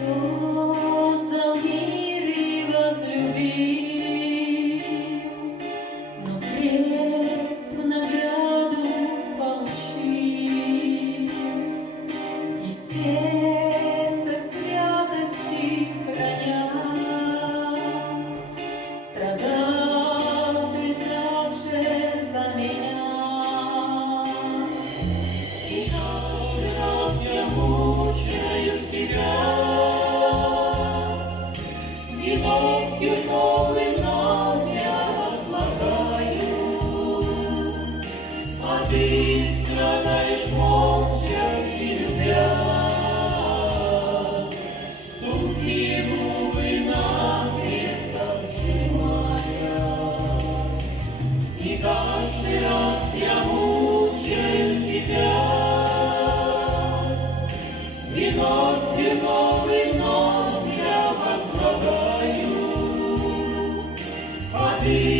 Создал мир и возлюбил, но крест в получил. И сердце святости храня, страдал ты также за меня. И я мучаю себя, Ты страдаешь молча любя. Сухие губы накрепко сжимая, И каждый раз я мучаю тебя. Виновь терновый вновь я А ты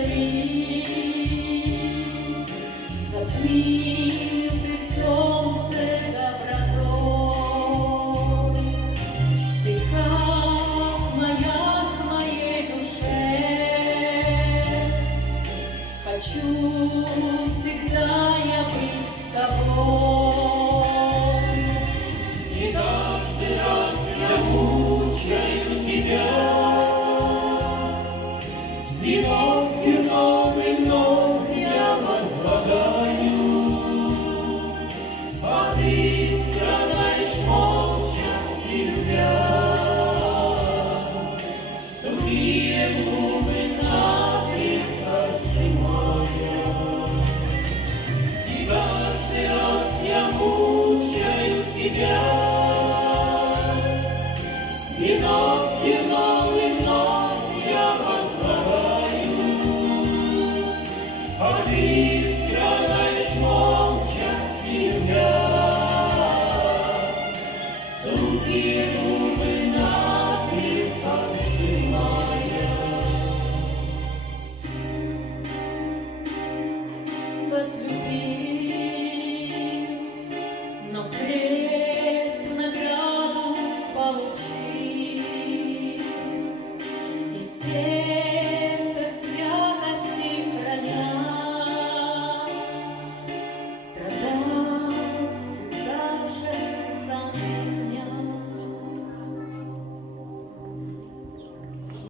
ты солнце добротой, You know, you know, say